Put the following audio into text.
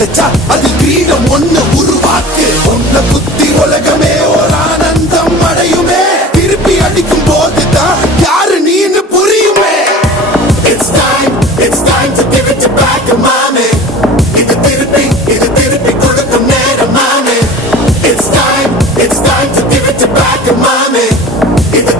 கிடைச்சா அது கிரீடம் ஒண்ணு உருவாக்கு. உன்னை குத்தி உலகமே ஒரு ஆனந்தம் அடையுமே. திருப்பி அடிக்கும் போதுதான் யாரு நீன்னு புரியுமே. It's time to give it back to mommy. இது திருப்பி கொடுக்கும் நேரம் மாமே. It's time to give it back to mommy. இது